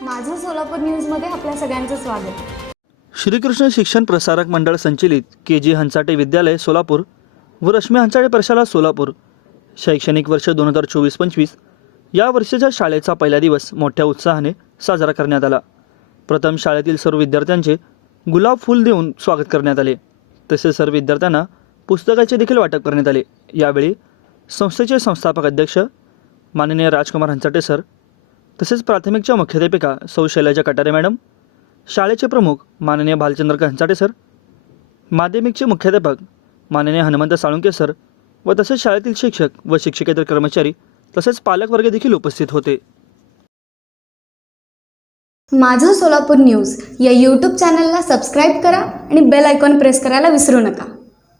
सोलापूर न्यूजमध्ये आपल्या सगळ्यांचं स्वागत. श्रीकृष्ण शिक्षण प्रसारक मंडळ संचलित के जी हंचाटे विद्यालय सोलापूर व रश्मी हंचाटे प्रशाला सोलापूर. शैक्षणिक वर्ष दोन हजार चोवीस पंचवीस. या वर्षाच्या शाळेचा पहिला दिवस मोठ्या उत्साहाने साजरा करण्यात आला. प्रथम शाळेतील सर्व विद्यार्थ्यांचे गुलाब फूल देऊन स्वागत करण्यात आले. तसेच सर्व विद्यार्थ्यांना पुस्तकाचे देखील वाटप करण्यात आले. यावेळी संस्थेचे संस्थापक अध्यक्ष माननीय राजकुमार हंचाटे सर तसेच प्राथमिकच्या मुख्याध्यापिका सौ शैलजा कटारे मॅडम. शाळेचे प्रमुख माननीय भालचंद्र कंचाटे सर. माध्यमिकचे मुख्याध्यापक माननीय हनुमंत साळुंके सर. व तसेच शाळेतील शिक्षक व शिक्षकेतर कर्मचारी तसेच पालकवर्ग देखील उपस्थित होते. माझं सोलापूर न्यूज या यूट्यूब चॅनलला सबस्क्राईब करा आणि बेल आयकॉन प्रेस करायला विसरू नका.